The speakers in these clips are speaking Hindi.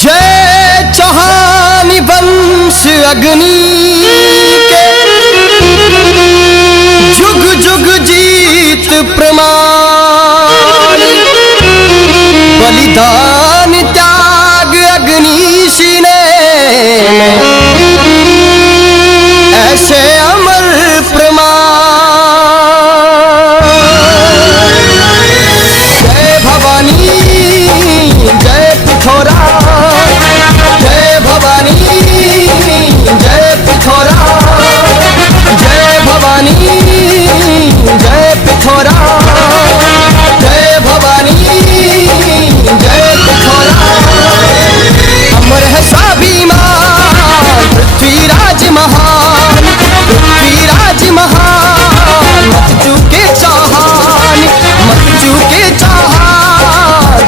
जय चौहान वंश अग्नि के जुग जुग जीत प्रमाण। बलिदान त्याग अग्निशी ने ऐसे अमर प्रमाण। जय भवानी जय पिथौरा, जय भवानी जय पिथौरा, जय भवानी जय पिथौरा, जय भवानी जय पिथौरा। अमर है स्वाभिमान पृथ्वीराज महान, पृथ्वीराज महान, मत चूके चौहान, मत चूके चौहान।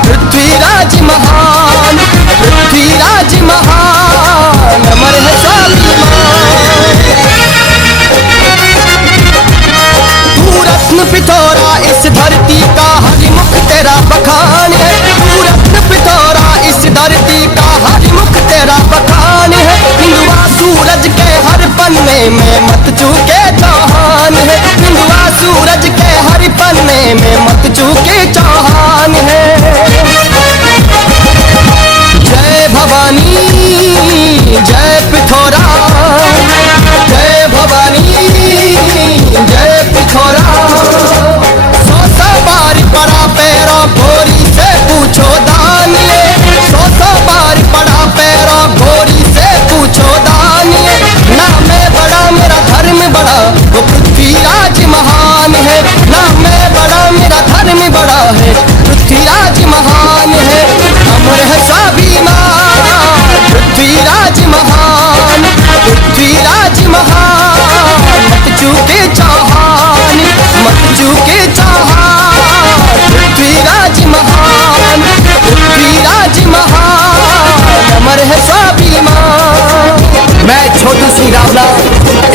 पृथ्वीराज महान, पृथ्वीराज महान, अमर है स्वाभिमान। तू रत्न पिथौरा इस धरती का हरिमुख तेरा बखान है। तू रत्न पिथौरा इस धरती का हरिमुख तेरा बखान है। हिंदुआ सूरज के हर पन्ने में मत चूके चौहान है। हिंदुआ सूरज के हर पन्ने में मत चूके चौहान है। जय भवानी जय पिथौरा, जय भवानी जय पिथौरा। 100 बार पड़ा पैरों घोड़ी से पूछो दान ले, 100 बार पड़ा पैरों घोड़ी से पूछो दान ले। नाम है बड़ा मेरा धर्म बड़ा, वो पृथ्वीराज महान है। नाम है बड़ा मेरा धर्म बड़ा है, पृथ्वीराज महान है। अमर है स्वाभिमान पृथ्वीराज महान, पृथ्वीराज महान, मत चूके चौहान, मत चूके चौहान। पृथ्वीराज महान, पृथ्वीराज महान, अमर है स्वाभिमान। मैं छोटू सिंह रावला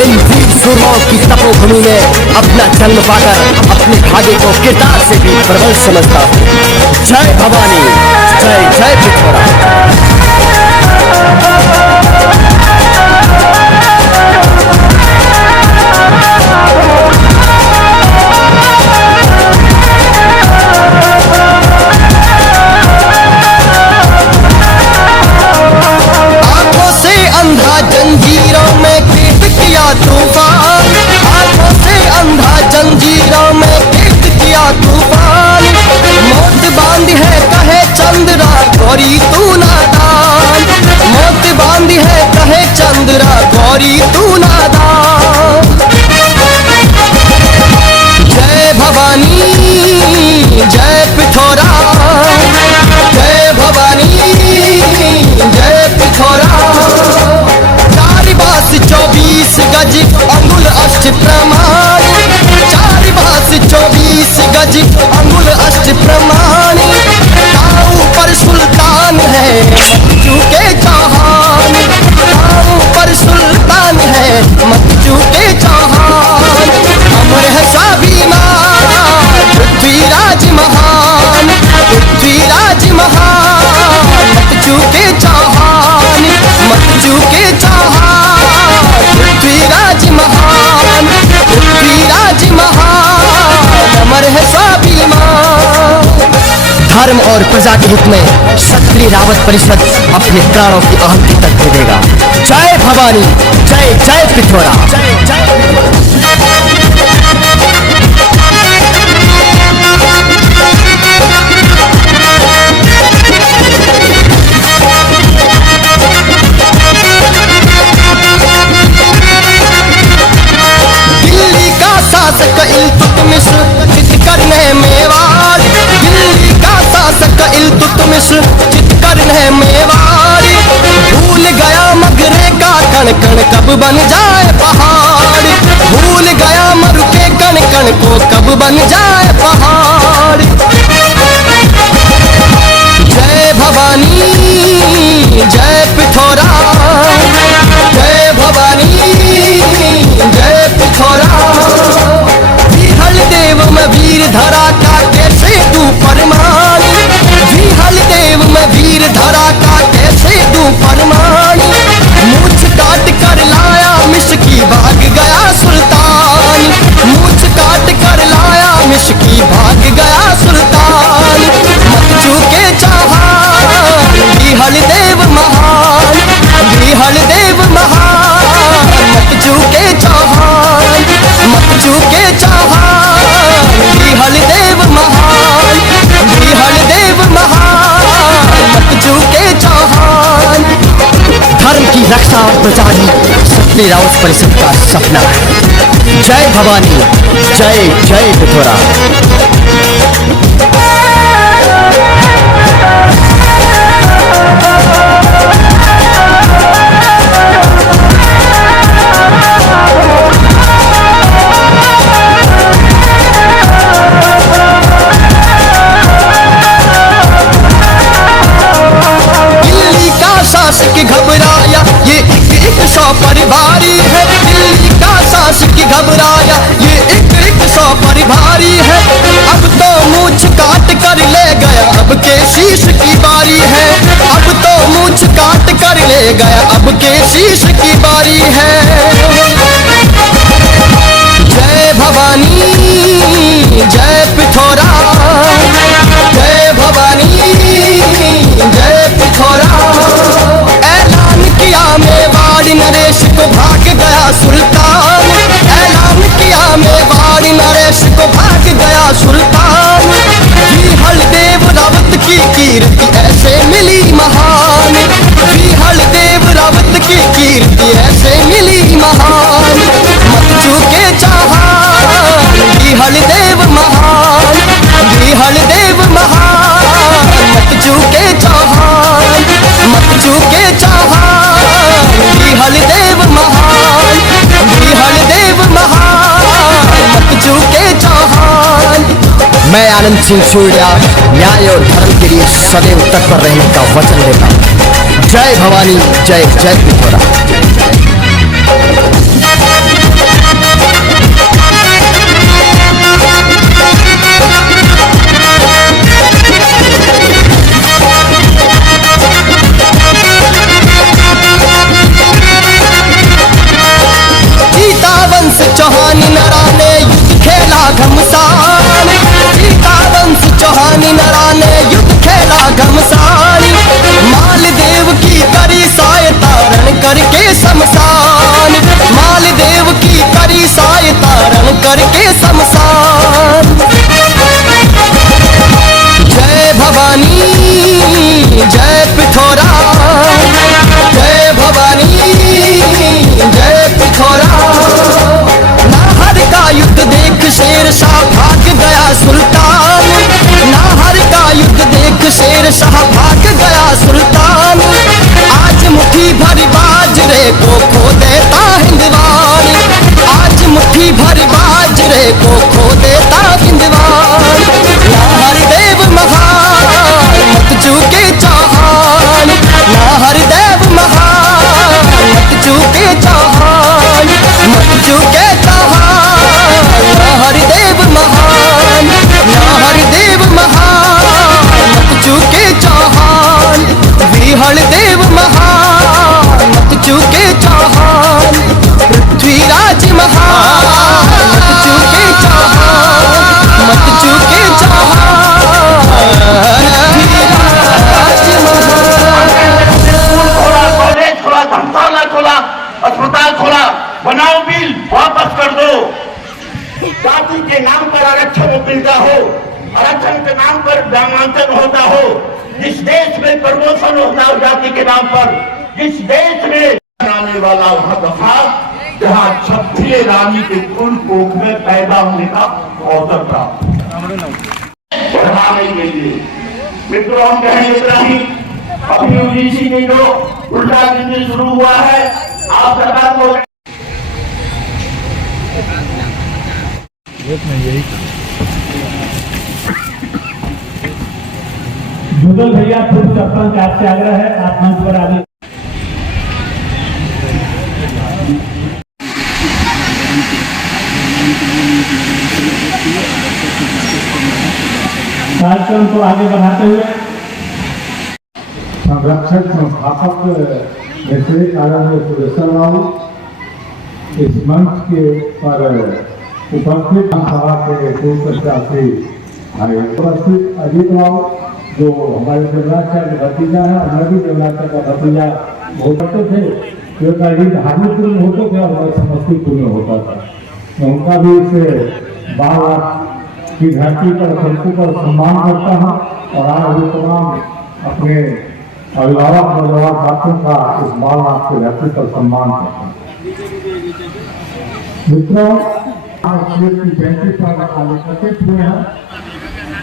इन वीर सूरमाओं की तपोभूमि में अपना जन्म पाकर अपने भाग्य को किरदार से भी प्रबल समझता हूँ। जय भवानी जय जय पिथौरा। आंखों से अंधा जंजीरों में कैद किया तूफान, आंखों से अंधा जंजीरों में कैद किया तूफान। मौत बांध है कहे चंद्रा गौरी तू नादान, मौत बांध है कहे चंद्रा गौरी तू नादान। जय भवानी जय पिथौरा, जय भवानी जय पिथौरा। 4 बास 24 गज अंगुल अष्ट प्रमाण, 4 बास 24 गज अंगुल अष्ट प्रमाण। ताऊ पर सुल्तान है मत चूके चौहान, ताऊ पर सुल्तान है मत चूके चौहान। अमर है स्वाभिमान पृथ्वीराज महान, पृथ्वीराज महान, मत चूके चौहान, मत चूके चौहान। पृथ्वीराज महान, पृथ्वीराज महान, अमर है स्वाभिमान। धर्म और प्रजा के हित में क्षत्रिय रावत परिषद अपने प्राणों की आहुति तक दे देगा। जय भवानी जय जय पिथौरा। दिल्ली का शासक इल्तुतमिश जित करने मेवाड़, दिल्ली का शासक इल्तुतमिश जित करने मेवाड़। भूल गया मगरे का कण कण कब बन जाए पहाड़, भूल गया मरु के कण कण को कब बन जाए पहाड़। जय भवानी जय पिथौरा, जय भवानी जय पिथौरा। विहल देव में वीर धरा का कैसे तू परमान, विहल देव में वीर धरा का कैसे परमानी, मूछ काट कर लाया मिश्की भाग गया सुल्तान, मूछ काट कर लाया मिश्की भाग गया सुल्तान। मत चूके चौहान बिहल देव महान, बिहल देव महान, मत चूके चौहान, मत चूके चौहान बिहल देव महान, बिहल देव महान, मत चूके चौहान। धर्म की रक्षा और प्रचारी सत्य राउत परिषद का सपना है। जय भवानी, जय जय पिथौरा। शासक घबराया ये एक सौ परिवारी है, दिल्ली का शासक घबराया ये एक सौ परिवारी है। अब तो मूछ काट कर ले गया अब के शीश की बारी है, अब तो मूछ काट कर ले गया अब के शीश की बारी है। जय भवानी, जय पिथौरा, जय भवानी, जय पिथौरा। ऐलान किया मेवाड़ नरेश को भाग गया सुल्तान, ऐलान किया मेवाड़ नरेश को भाग गया सुल्तान। बिहल देव रावत की कीर्ति ऐसे मिली महान, बिहल देव रावत की कीर्ति ऐसे मिली महान। मत चूके चौहान बिहल देव महान, बिहल देव महान, मत चूके चौहान, मत चूके चौहान बिहल देव महान, बिहल देव महान, मत चूके चौहान। मैं आनंद सिंह सूर्या न्याय और धर्म के लिए सदैव तत्पर रहने का वचन देता हूँ। जय भवानी, जय जय पिथौरा। वंश चौहानी नराने युद्ध खेला घमसान, सीता वंश चौहानी नराने युद्ध खेला घमसान। मालदेव की करी सहायता रण करके शमशान, मालदेव की करी सहायता रण करके शमशान। जय भवानी, जय पिथौरा, जय भवानी, जय पिथौरा। नाहर का युद्ध देख शेर शाह भाग गया सुल्तान, नाहर का युद्ध देख शेर शाह भाग गया सुल्तान। आज मुट्ठी भर बाजरे को खो देता हिंदवान, आज मुट्ठी भर बाजरे को खो देता हिंदवान। नाहर देव महान मत चूके चौहान, नाहर देव महान मत चूके चौहान, मत चूके चौहान। नाहर देव महान, नाहर देव महान मत चूके चौहान, बिहल देव महान मत चूके चौहान। पृथ्वीराज महान मत चूके चौहान, मत चूके चौहान। पृथ्वीराज महान। कॉलेज खोला, धर्मशाला खोला, अस्पताल खोला, बनाओ बिल वापस कर दो। जाति के नाम पर आरक्षण मिलता हो, आरक्षण के नाम पर नामांकन होता हो, जिस देश में प्रमोशन होता हो जाति के नाम पर, जिस देश में आने वाला वह दफा जहाँ क्षत्रिय रानी के कुल कोख में पैदा होने का अवसर था बढ़ाने के लिए। मित्रों, हम कहेंगे इतना ही। अभी यूजीसी में जो उल्टा नीति शुरू हुआ है, आप सरकार को जुगल भैया खुद सरपंच आपसे आग्रह है, आप मंच पर आगे। कार्यक्रम को आगे बढ़ाते हुए संरक्षक संस्थापक में से आदरणीय सुरेश्वर राव, इस मंच के पर उपस्थित सभा के पूर्व प्रत्याशी उपस्थित अजीत राव, जो हमारे देवराचार्य का भतीजा है, और मैं भी देवराचार्य का भतीजा बहुत करते थे, जो कहीं हाजीपुर में होते थे और समस्तीपुर में होता था। मैं उनका भी इस बाल की धरती पर सबको पर सम्मान करता हूँ, और आज भी तमाम अपने अभिभावक नौजवान साथियों का इस बाल की धरती पर सम्मान करता हूँ। मित्रों, आज की जयंती पर आज एकत्रित हुए हैं।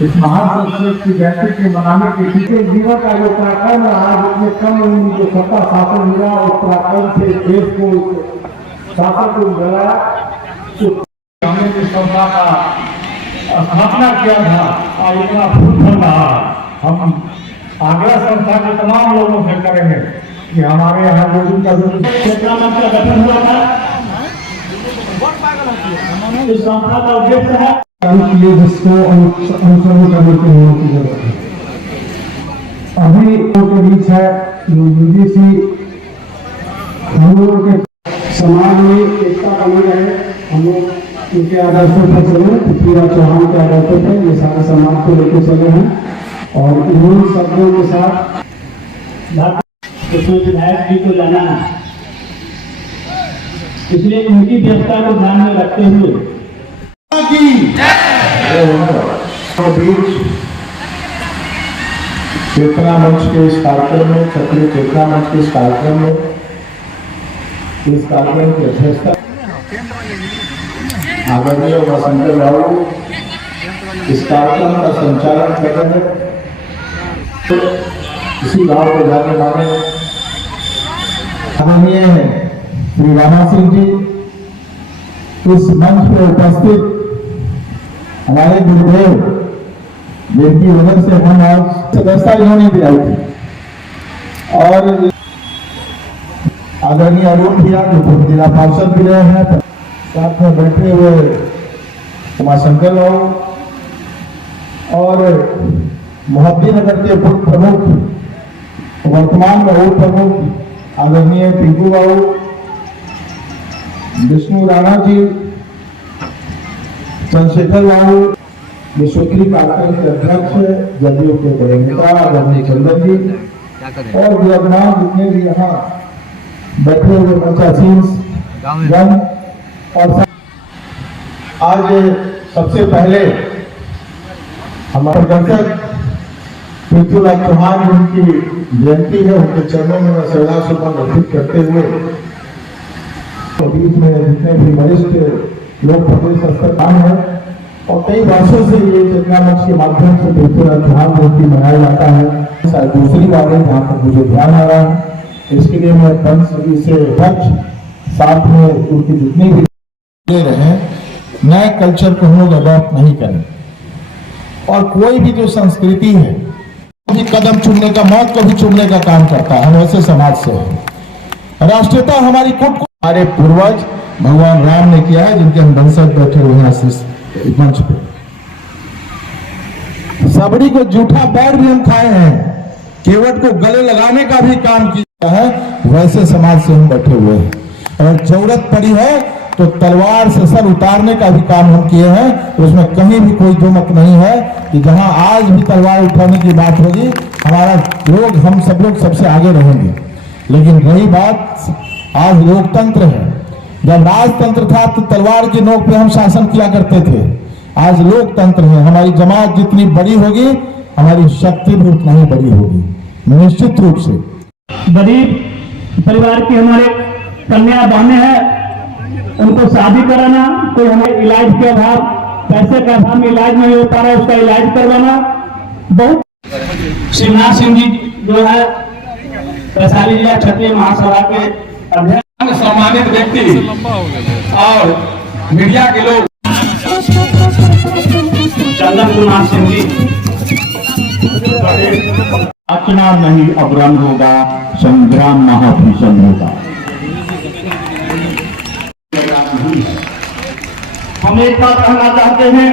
इस महान शख्सियत की जयंती के मनाने के पीछे जीवन का जो पराक्रम रहा, जितने कम उम्र जो सत्ता शासन हुआ, उस पराक्रम से देश को शासन को गलाया। हमने जिस संस्था का स्थापना किया था और इतना फूल फल रहा, हम आगरा संस्था के तमाम लोगों से करेंगे कि हमारे यहाँ जो का गठन हुआ था, इस संस्था का उद्देश्य है जिसको अनुसरण करने की जरूरत है। अभी के बीच है जो यूजीसी हम लोगों के समाज में एकता बनी रहे, हम लोग उनके आदर्शों पर चले, पृथ्वीराज चौहान के आदर्शों पर ये सारे समाज को लेकर चले हैं, और इन्हीं शब्दों के साथ विधायक जी को जाना है, इसलिए उनकी व्यवस्था को ध्यान में रखते हुए चेतना मंच के इस कार्यक्रम में, क्षत्रिय चेतना मंच के इस कार्यक्रम में, इस कार्यक्रम की अध्यक्षता आदरणीय वसंत राव इस कार्यक्रम का संचालन कर रहे हैं। इसी गांव को जाने माने आदरणीय श्री रामा सिंह जी, इस मंच पर उपस्थित हमारे गुरुदेव, जिनकी वजह से हम आज सदस्यता इन्होंने दिलाई थी, और आदरणीय अरुण भैया जो जिला पार्षद भी रहे हैं, साथ में बैठे हुए उमाशंकर राव, और मोहब्बी नगर के पूर्व प्रमुख, वर्तमान में उप प्रमुख आदरणीय पिंकू बाबू, विष्णु राणा जी, चंद्रशेखर बाबू, विश्वगिरी कार्यक्रम के अध्यक्ष, जदयू के बड़े नेता आदरणीय चंदन जी, और विराजमान जितने भी यहाँ बैठे हुए मंचासीन और आज सबसे पहले हमारे दर्शक पृथ्वीराज चौहान जिनकी जयंती है, उनके चरणों में मैं श्रद्धासुमन अर्पित करते हुए बीच में जितने भी वरिष्ठ लोग प्रदेश स्तर पर है, और कई वर्षों से ये चेतना मंच के माध्यम से पृथ्वीराज चौहान जयंती मनाया जाता है। शायद दूसरी बार है जहाँ तक मुझे ध्यान आ रहा है, इसके लिए मैं पंच सभी से पक्ष साथ में उनकी जितनी भी ले रहे हैं, नए कल्चर को हम लोग अडॉप्ट नहीं करें, और कोई भी जो संस्कृति है कदम चुनने का, मौत को भी चुनने का काम करता है, हम ऐसे समाज से है। राष्ट्रीयता हमारी खुद को हमारे पूर्वज भगवान राम ने किया है, जिनके हम वंशज बैठे हुए हैं इस मंच पे। सबड़ी को जूठा बैर भी हम खाए हैं, केवट को गले लगाने का भी काम किया है, वैसे समाज से हम बैठे हुए हैं। अगर जरूरत पड़ी है तो तलवार से सर उतारने का भी काम हम किए हैं, तो उसमें कहीं भी कोई दो मत नहीं है कि जहां आज भी तलवार उठाने की बात होगी, हमारा लोग, हम सब लोग सबसे आगे रहेंगे। लेकिन रही बात, आज लोकतंत्र है, जब राजतंत्र था तो तलवार की नोक पे हम शासन किया करते थे, आज लोकतंत्र है। हमारी जमात जितनी बड़ी होगी, हमारी शक्ति भी उतना ही बड़ी होगी, निश्चित रूप से। गरीब परिवार की हमारे कन्या बहनें हैं, उनको शादी कराना, कोई हमें इलाज के अभाव, पैसे का अभाव में इलाज नहीं हो पा रहा है, उसका इलाज करवाना बहुत। शिवनाथ सिंह जी जो है वैशाली जिला क्षत्रिय महासभा के अध्यक्ष, सम्मानित व्यक्ति और मीडिया के लोग, चंदन कुमार सिंह जी, अर्चना नहीं अब रंग होगा, संग्राम महाभीषण होगा। हम एक बात कहना चाहते हैं,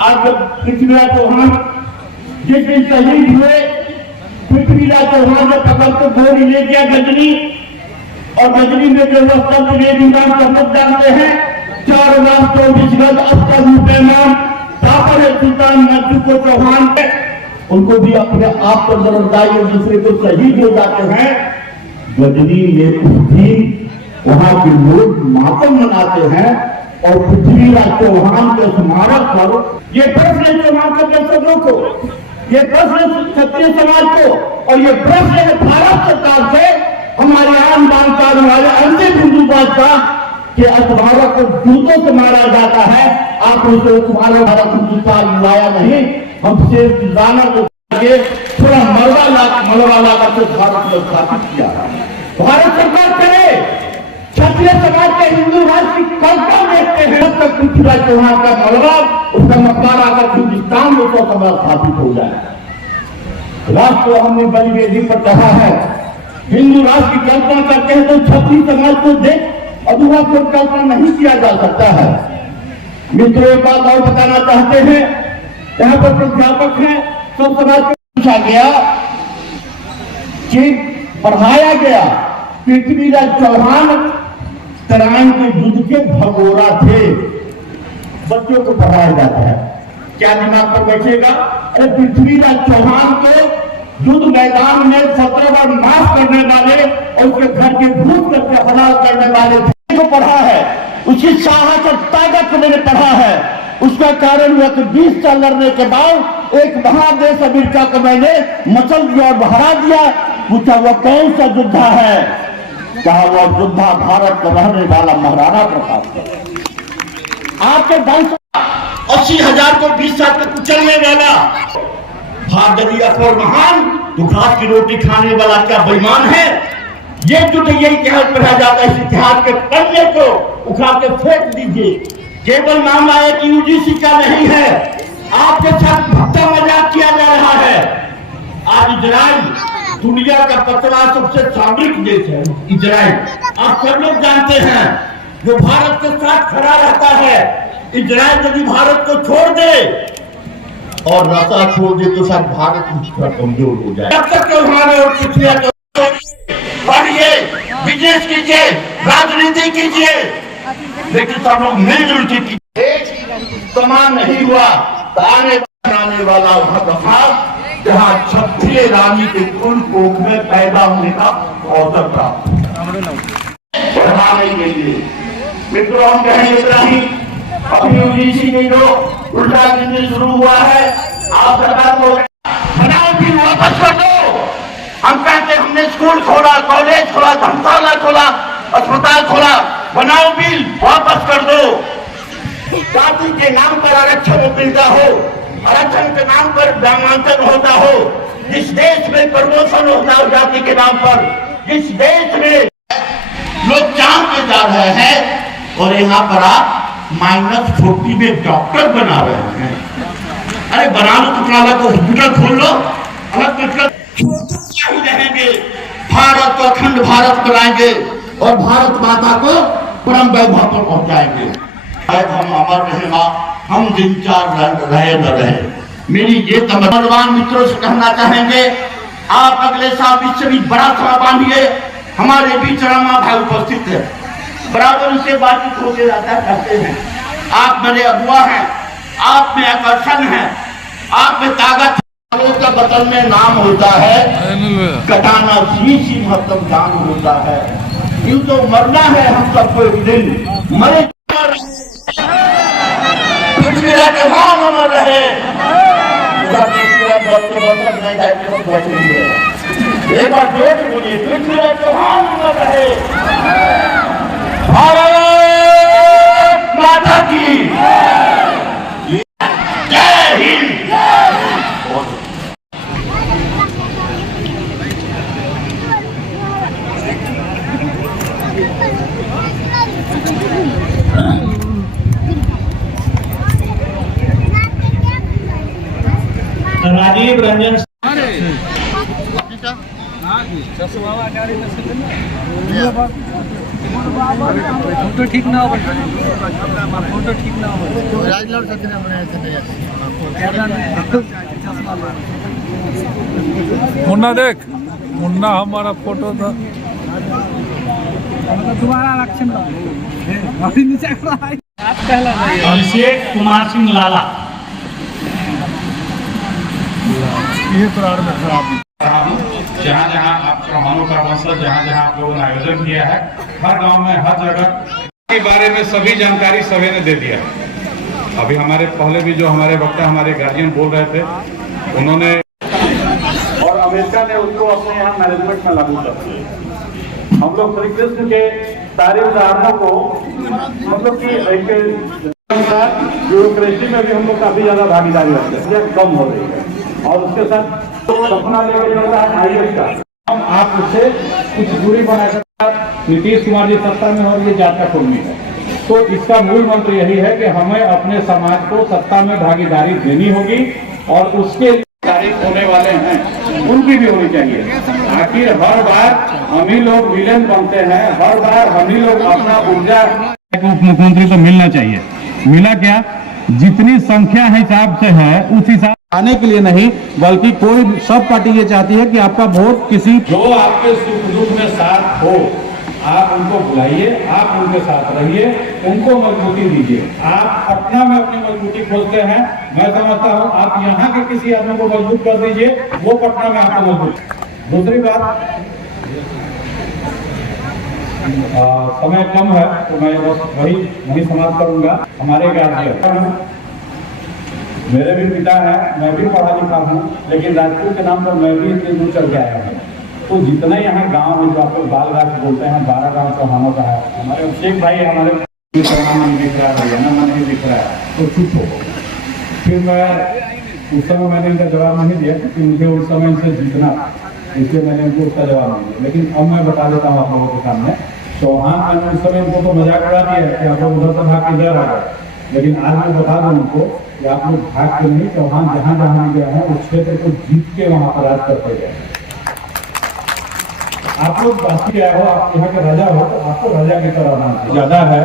आज पृथ्वीराज चौहान जिस दिन शहीद हुए पृथ्वीराज चौहान ने पकड़ को गोली ले गया गजनी, और गजनी में जो वस्तु नाम शब्द जानते हैं, 4 लाख 24 गज 80 रुपए नाम तापर सुल्तान मंजू को चौहान पे उनको भी अपने आप पर जबरदाई और दूसरे को शहीद हो जाते हैं। गजनी में उस दिन वहां के लोग मातम मनाते हैं और पृथ्वीराज चौहान के स्मारक पर ये प्रश्न चौहान के दर्शकों को, ये प्रश्न क्षत्रिय समाज को, और ये प्रश्न है भारत सरकार से, हमारे आन बान करने वाले अंतिम हिंदू बादशाह के स्मारक को जूतों से मारा जाता है। आप उसे स्मारक भारत हिंदुस्तान लाया नहीं, हम सिर्फ जाना को थोड़ा मलबा ला कर भारत को स्थापित किया। भारत सरकार करे, क्षत्रिय समाज के हिंदू राष्ट्र की कल्पना देखते हैं, तब तक पृथ्वीराज चौहान का मलबा उसका मकबरा आकर हिंदुस्तान में तो स्थापित हो जाए। राष्ट्र हमने बलिवेदी पर कहा है, हिंदू राष्ट्र की कल्पना करते हैं तो क्षत्रिय समाज को देख अधूरा को कल्पना नहीं किया जा सकता है। मित्रों, एक बात और बताना चाहते हैं, यहाँ पर प्राध्यापक हैं, सब समाज को पूछा गया कि पढ़ाया गया पृथ्वीराज चौहान तराइन के युद्ध के भगोरा थे, बच्चों को पढ़ाया जाता है, क्या दिमाग पर बैठेगा? अरे पृथ्वीराज चौहान को युद्ध मैदान में 17 बार नाश करने वाले और उसके घर के भूत करके हलाल करने वाले थे को पढ़ा है, उसकी साहस और ताकत को मैंने पढ़ा है। उसका कारण हुआ कि 20 साल लड़ने के बाद एक महादेश अमेरिका को मैंने मचल दिया और हरा दिया। पूछा वो कौन सा योद्धा है? कहा वो योद्धा भारत का रहने वाला महाराणा प्रताप। आपके 80,000 को 20 साल तक कुचलने वाला भागीरथी अकबर महान, तो घास की रोटी खाने वाला क्या बेईमान है? ये जो ये इतिहास पढ़ा जाता है, इस इतिहास के पन्ने को उखाड़ के फेंक दीजिए। केवल मामला है कि यूजीसी का नहीं है, आपके साथ भक्ता मजाक किया जा रहा है। आज इजराइल दुनिया का 50वां सबसे सामरिक देश है। इजराइल आप सब लोग जानते हैं, जो भारत के साथ खड़ा रहता है। इजराइल यदि भारत को छोड़ दे और रसा छोड़ दे तो शायद भारत कमजोर हो जाए। तब तक हमारे और पिछले पढ़िए, बिजनेस कीजिए, राजनीति कीजिए, लेकिन सब लोग मिलजुल के कीजिए। समान नहीं हुआ तो आने वाला वक्त था जहाँ क्षत्रिय रानी के कुल कोख में पैदा होने का अवसर था। बढ़ाने के लिए मित्रों हम कहेंगे इतना ही। अभी यूजीसी में जो उल्टा बिजनेस शुरू हुआ है, आप सरकार को बनाओ बिल वापस कर दो। हम कहते हमने स्कूल खोला, कॉलेज खोला, धर्मशाला खोला, अस्पताल खोला, बनाओ बिल वापस कर दो। जाति के नाम पर आरक्षण मिलता हो, आरक्षण के नाम पर नामांकन होता हो, जिस देश में प्रमोशन होता हो जाति के नाम पर, जिस देश में लोग चांद पे जा रहे हैं और यहाँ पर आप -40 में डॉक्टर बना रहे हैं। अरे बना लो तो अलग हॉस्पिटल खोल लो, अलग रहेंगे। भारत को अखंड भारत बनाएंगे और भारत माता को परम वैभव पर पहुंचाएंगे। हम अमर रहेगा, हम दिन चार रहे न रहे। मेरी ये नौजवान मित्रों से कहना चाहेंगे, आप अगले साल बीच से भी बड़ा सभा बांधिए। हमारे बीच रामा भाई उपस्थित है, बराबर उनसे बातचीत होते रहता करते हैं। आप मेरे अगुआ हैं, आप में आकर्षण है, आप में ताकत का बदल में नाम होता है, कटाना सी महत्व जान होता है। यूं तो मरना है हम सबको एक दिन, मरे पृथ्वीराज चौहान अमर रहे। एक बार जोर से बोलिए, पृथ्वीराज चौहान अमर रहे। भारत माता की जय हिंद। राजीव रंजन फोटो ठीक ना हो, फोटो ठीक ना हो। मुन्ना देख, मुन्ना हमारा फोटो था। दोबारा इलेक्शन अभी नीचे अभिषेक कुमार सिंह लाला। ये प्राण में खराब जहाँ जहाँ आप चौहानों का मसला जहाँ जहाँ आप लोगों ने आयोजन किया है, हर गांव में हर जगह के बारे में सभी जानकारी सभी ने दे दिया है। अभी हमारे पहले भी जो हमारे वक्ता हमारे गार्जियन बोल रहे थे, उन्होंने और अमेरिका ने उसको अपने यहाँ मैनेजमेंट में लागू कर दिया। हम लोग श्री कृष्ण के सारे उदाहरणों को मतलब कि ब्यूरोक्रेसी में भी हम लोग काफी ज्यादा भागीदारी रखते हैं, कम हो रही है। और उसके साथ सपना लेकर चलता है IAS का। हम आप उससे कुछ दूरी बनाकर नीतीश कुमार जी सत्ता में और ये जात का कुर्मी है, तो इसका मूल मंत्र यही है कि हमें अपने समाज को सत्ता में भागीदारी देनी होगी और उसके तारीख होने वाले हैं उनकी भी होनी चाहिए। आखिर हर बार हम ही लोग विलेन बनते हैं, हर बार हम ही लोग अपना ऊर्जा उप मुख्यमंत्री को मिलना चाहिए। मिला क्या? जितनी संख्या हिसाब से है उस हिसाब आने के लिए नहीं, बल्कि कोई सब पार्टी ये चाहती है कि आपका वोट किसी जो आपके सुख दुख में साथ हो, आप उनको बुलाइए, आप उनके साथ रहिए, उनको मजबूती दीजिए। आप पटना में अपनी मजबूती खोजते हैं, मैं समझता हूँ आप यहाँ के किसी आदमी को मजबूत कर दीजिए, वो पटना में आपको मजबूत। दूसरी बात, समय कम है तो मैं बस वही समाप्त करूंगा। हमारे गार्जियन, मेरे भी पिता है, मैं भी पढ़ा लिखा हूँ, लेकिन राजपूत के नाम पर मैं भी इतनी दूर चल के आया हूँ। तो जितना यहाँ गांव है जो आप लोग बाल गांव बोलते हैं, 12 गांव चौहानों का है। हमारे अभिषेक भाई हमारे नहीं दिख रहा है, हरियाणा में नहीं दिख रहा है, तो चुप हो। फिर मैं उस समय मैंने इनका जवाब नहीं दिया क्योंकि मुझे उस समय इनसे जीतना, इसलिए मैंने इनको उसका जवाब नहीं दिया। लेकिन अब मैं बता देता हूँ आप लोगों के सामने, चौहान मैंने उस समय इनको तो मजाक उड़ा दिया है कि आप लोग उधर से भाग के इधर आ गए, लेकिन आज मैं बता दूं उनको कि आप लोग भाग के नहीं, चौहान जहां जहां भी गए हैं उस क्षेत्र को जीत के वहां पर राज करते गए। आप लोग बाकी गए हो, आप यहाँ के राजा हो, तो आपको राजा की तरह रहना ज्यादा है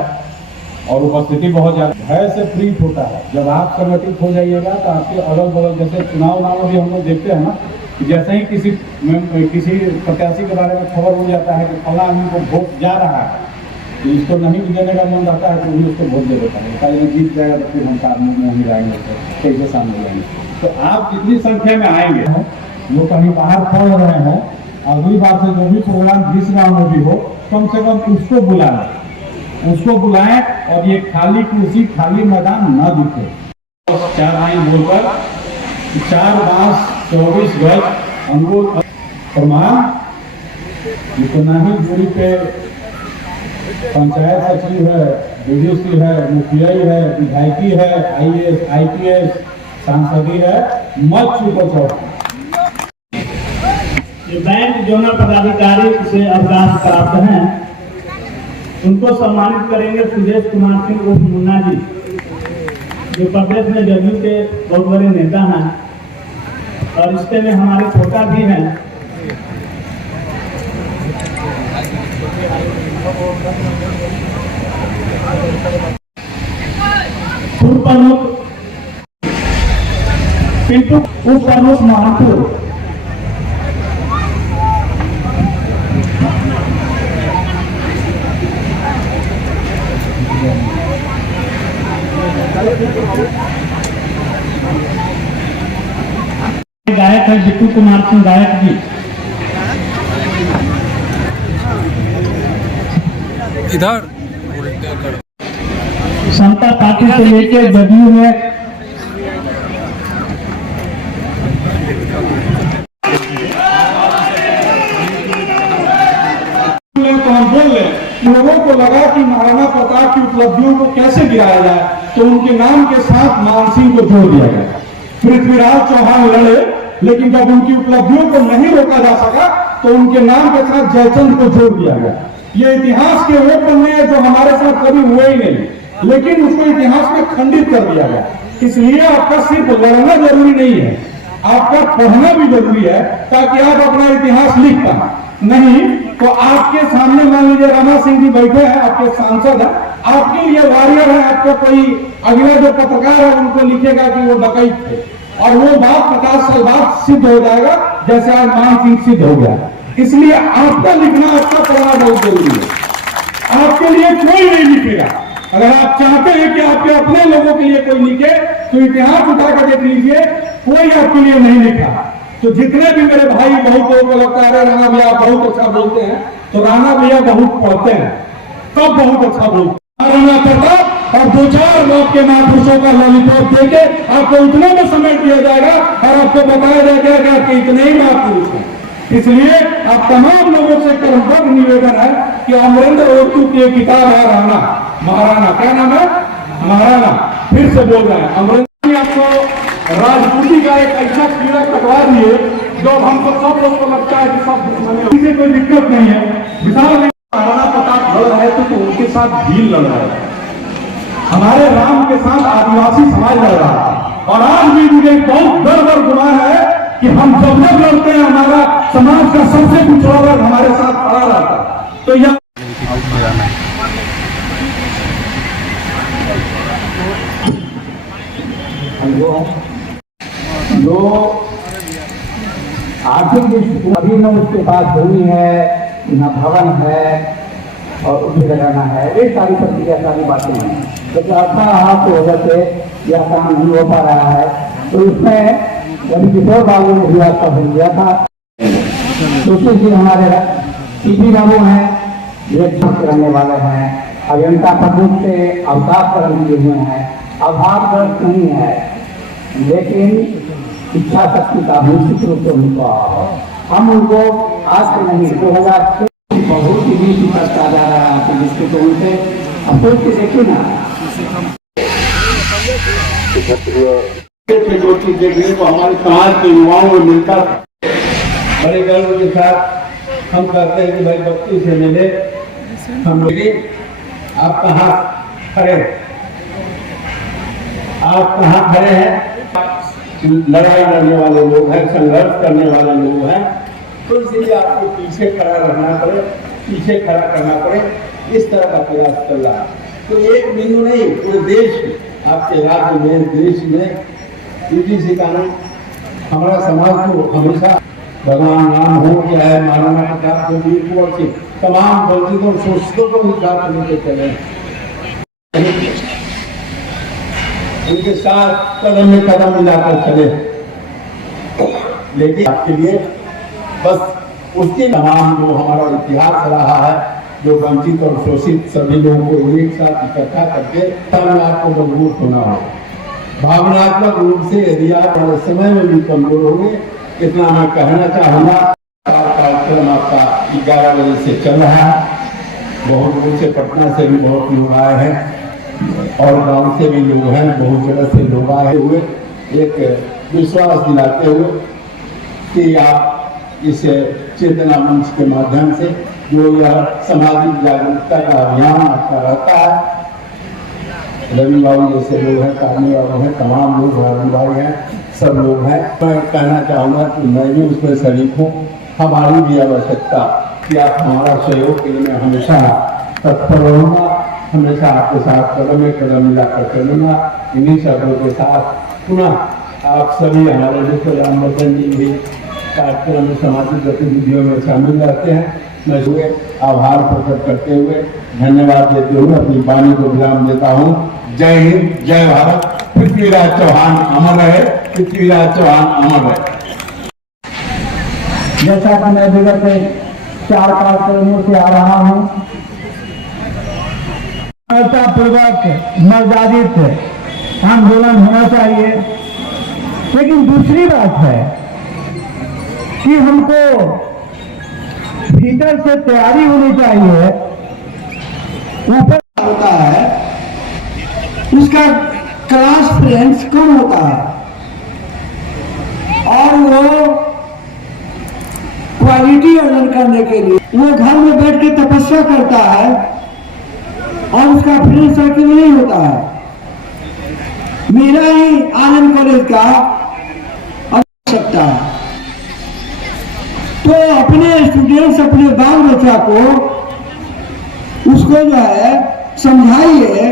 और उपस्थिति बहुत ज्यादा भय से प्रीत होता है। जब आप संगठित हो जाइएगा तो आपके अगल बगल, जैसे चुनाव में भी हम लोग देखते हैं ना, जैसे ही किसी प्रत्याशी के बारे में खबर हो जाता है कि फला आदमी को वोट जा रहा है, तो इसको नहीं देने का मन रहता है तो भी उसको वोट दे देता है। कल जीत जाएगा तो फिर हम सामने में नहीं आएंगे, कैसे सामने जाएंगे। तो आप कितनी संख्या में आएंगे, जो कहीं बाहर पढ़ रहे हैं, अगली बार से जो भी प्रोग्राम जिस गाँव में भी हो, कम से कम उसको बुलाएं और ये खाली कुर्सी खाली मैदान न दिखे। 4 लाइन बोलकर 4 बांस 24 गज अंगूर प्रमाण, इतना ही दूरी पे पंचायत सचिव है, BDC है, मुखिया है, विधायकी है, IAS IPS सांसदी है, मत छूटो चौहान। जो बैंक जोनल पदाधिकारी से अवकाश प्राप्त हैं उनको सम्मानित करेंगे सुदेश कुमार सिंह उर्फ मुन्ना जी, जो प्रदेश में जदयू के बहुत बड़े नेता हैं और रिश्ते में हमारे छोटा भी हैं। पूर्व प्रमुख पिंटू, उप प्रमुख महानपुर, गायक है बिट्टू कुमार सिंह गायक जी। इधर समता पार्टी से लेकर जदयू में तो हम बोल रहे लोगों को लगा कि महाराणा प्रताप की उपलब्धियों को कैसे गिराया जाए, तो उनके नाम के साथ मान सिंह को जोड़ दिया गया। पृथ्वीराज चौहान लड़े, लेकिन जब उनकी उपलब्धियों को नहीं रोका जा सका तो उनके नाम के साथ जयचंद को जोड़ दिया गया। ये इतिहास के वो पन्ने हैं जो हमारे साथ कभी हुए ही नहीं, लेकिन उसको इतिहास में खंडित कर दिया गया। इसलिए आपका सिर्फ लड़ना जरूरी नहीं है, आपका पढ़ना भी जरूरी है ताकि आप अपना इतिहास लिख पाए। नहीं तो आपके सामने मान लीजिए रमा सिंह जी बैठे हैं, आपके सांसद है, आपके लिए वॉरियर है, आपका कोई अगला जो पत्रकार है उनको लिखेगा कि वो डकैत थे, और वो बात 50 साल बाद सिद्ध हो जाएगा, जैसे आज मान सिंह सिद्ध हो गया। इसलिए आपका लिखना, आपका पढ़ना बहुत जरूरी है। आपके लिए कोई नहीं लिखेगा। अगर आप चाहते हैं कि आपके अपने लोगों के लिए कोई लिखे, तो इतिहास उठाकर देख लीजिए, कोई आपके लिए नहीं लिखा। तो जितने भी मेरे भाई, बहुत लोगों को लगता है राणा भैया बहुत अच्छा बोलते हैं, तो राणा भैया बहुत पढ़ते हैं, तब बहुत अच्छा बोलते हैं। राणा प्रताप और 2-4 लोग के महापुरुषों का लॉलीपॉप देके आपको उतने में समेट दिया जाएगा और आपको बताया जाएगा कि आपके इतने ही महापुरुष हैं। इसलिए आप तमाम लोगों से करमबद्ध निवेदन है कि अमरेंद्र ओटू की एक किताब है राणा महाराणा, क्या नाम है? महाराणा। फिर से बोल रहे हैं अमरेंद्र, आपको राजपूती का एक ऐसा कीड़ा कटवा दिए जो हमको सब लोग को लगता है कि सब दुश्मनी, किसी कोई दिक्कत नहीं है। विशाल महाराणा प्रताप लड़ रहे थे तो उनके साथ भील लड़ रहे थे, हमारे राम के साथ आदिवासी समाज लड़ रहा था। और आज भी मुझे बहुत गर्व और गुमान है कि हम जब जब लड़ते हैं हमारा समाज का सबसे पिछड़ा वर्ग हमारे साथ खड़ा रहता है। तो यह जो आर्थिक दृष्टि अभी न उसके पास भूमि है, न भवन है और उसे लगाना है, ये सारी प्रक्रिया, सारी बातें हैं। लेकिन 18 की वजह से यह काम नहीं हो पा रहा है। तो इसमें जब किशोर बाबू ने भी आपका बन दिया था, क्योंकि जी हमारे सीपी बाबू हैं, ये रहने वाले हैं, अभियंता पद से अवकाश कर्म किए हुए हैं, अभावग्रस्त नहीं है, लेकिन इच्छा शक्ति का निश्चित रूप से उनको हम उनको आज से नहीं 2006 बहुत ही बीच करता जा रहा है आपके दृष्टिकोण से। अब सोच के देखिए ना, जो चीज देखने को हमारे समाज के युवाओं में मिलता बड़े गर्व के साथ हम कहते हैं कि भाई बच्ची से मिले हम लोग। आप कहाँ खड़े, आप कहाँ खड़े हैं? लड़ाई लड़ने वाले लोग हैं, संघर्ष करने वाले लोग हैं, तो इसलिए आपको पीछे खड़ा रहना पड़े, पीछे खड़ा करना पड़े, इस तरह का प्रयास चल रहा है। तो एक बिंदु नहीं, पूरे देश में, आपके राज्य में, देश में इसी कारण हमारा समाज को हमेशा भगवान राम हो गया है, महाराणा प्रताप को, वीर कुंवर सिंह, तमाम वंचितों शोषितों को भी साथ लेके चले, उनके साथ कदम में कदम मिलाकर चले। लेकिन आपके लिए बस उसके तमाम जो हमारा इतिहास रहा है, जो वंचित और शोषित सभी लोगों को एक साथ इकट्ठा करके तब आपको मजबूत होना हो। भावनात्मक रूप से यदि आप समय में भी कमजोर होंगे, इतना मैं कहना चाहूँगा। कार्यक्रम आपका 11 बजे से चल रहा है, बहुत दूर से, पटना से भी बहुत लोग आए हैं और गांव से भी लोग हैं, बहुत जगह से लोग आए हुए एक विश्वास दिलाते हुए कि आप इस चेतना मंच के माध्यम से जो यह सामाजिक जागरूकता का अभियान आपका रहता है, रवि बाबू जैसे लोग हैं, कामी बाबू हैं, तमाम लोग राजू भाई हैं, सब लोग हैं। मैं कहना चाहूँगा कि मैं भी उसमें शरीक हूँ। हमारी भी आवश्यकता कि आप हमारा सहयोग के लिए मैं हमेशा तत्पर रहूँगा, हमेशा आपके साथ कदम में कदम मिलाकर चलूँगा। इन्हीं शब्दों के साथ पुनः आप सभी हमारे मित्र रामवर्धन जी भी कार्यक्रम में सामाजिक गतिविधियों में शामिल रहते हैं। मैं हुए आभार प्रकट करते हुए, धन्यवाद देते हुए अपनी वाणी को विराम देता हूँ। जय हिंद, जय भारत। पृथ्वीराज चौहान अमर रहे, पृथ्वीराज चौहान अमर रहे। जैसा कि मैं विगत 4 कार्यक्रमों से आ रहा हूँ, पूर्वक मर्यादित आंदोलन होना चाहिए। लेकिन दूसरी बात है कि हमको भीतर से तैयारी होनी चाहिए। ऊपर होता है उसका क्लास फ्रेंड्स कम होता है और वो क्वालिटी अर्जन करने के लिए वो घर में बैठ के तपस्या करता है और उसका फ्रेंड सर्कल नहीं होता है। मेरा ही आनंद कॉलेज का आवश्यकता है, तो अपने स्टूडेंट्स, अपने बाल बच्चा को उसको जो है समझाइए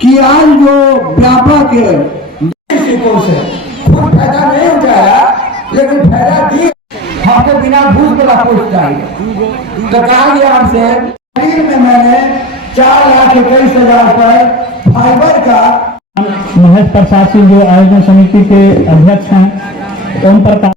कि आज जो व्यापक दृष्टिकोण से कुछ फायदा नहीं उठाया, लेकिन फायदा दी। हमको बिना भूख वाला पोस्ट चाहिए। तो कहा गया हमसे, शरीर में मैंने 4,21,000 रुपए फाइबर का। महेश प्रसाद सिंह जो आयोजन समिति के अध्यक्ष हैं, ओम प्रकाश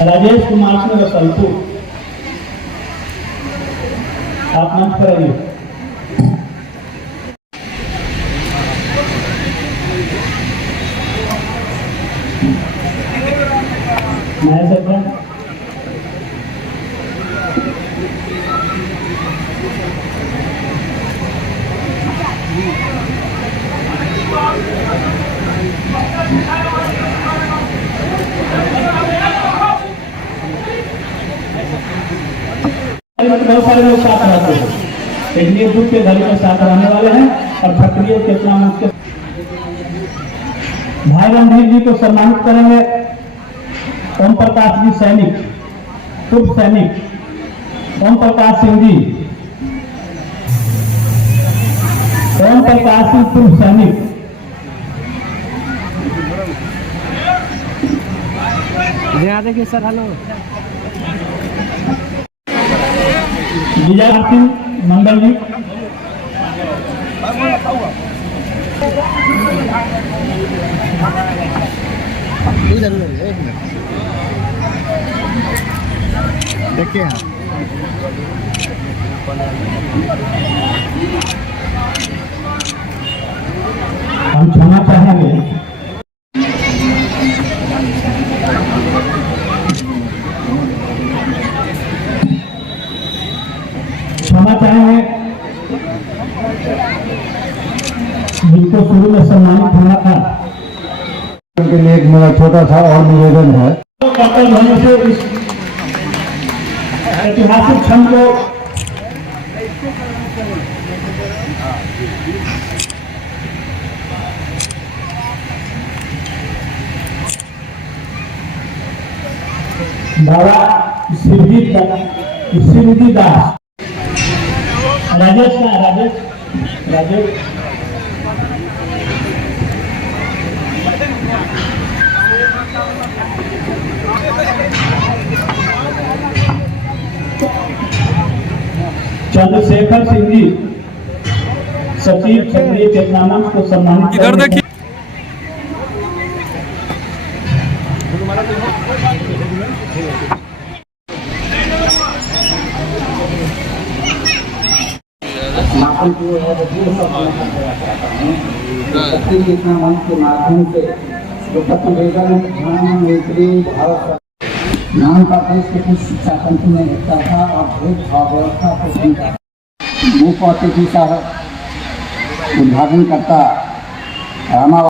राजेश कुमार सिंह रसलपुर, आप मंच पर आइए। महेश सर, बहुत सारे लोग साथ रहते हैं। इंडिया ग्रुप के घड़ी के साथ रहने वाले हैं और सक्रिय चेतना मंच के भाई रणधीर जी को सम्मानित करेंगे। ओम प्रकाश जी सैनिक, पूर्व सैनिक ओम प्रकाश सिंह जी, ओम प्रकाश सिंह पूर्व सैनिक। देखिए सर, हेलो। विजय सिंह मंडल जी, देखिए हम क्षमा चाहेंगे जिनको शुरू में सम्मानित होना था। के लिए एक मेरा छोटा सा और निवेदन है। कर्तव्य होने से इस ऐतिहासिक क्षण को बाबा शिवजी दास, राजेश का राजेश चंद्रशेखर सिंह जी, सचिव क्षेत्रीय चेतना मंच को सम्मानित। इधर देखिए, क्षेत्रीय चेतना मंच के माध्यम से जो प्रतिवेदन भारत नाम का देश के कुछ शिक्षा तंत्र में लिखता था और भेदभाव व्यवस्था को सुनता मुख्य अतिथि का उद्घाटन करता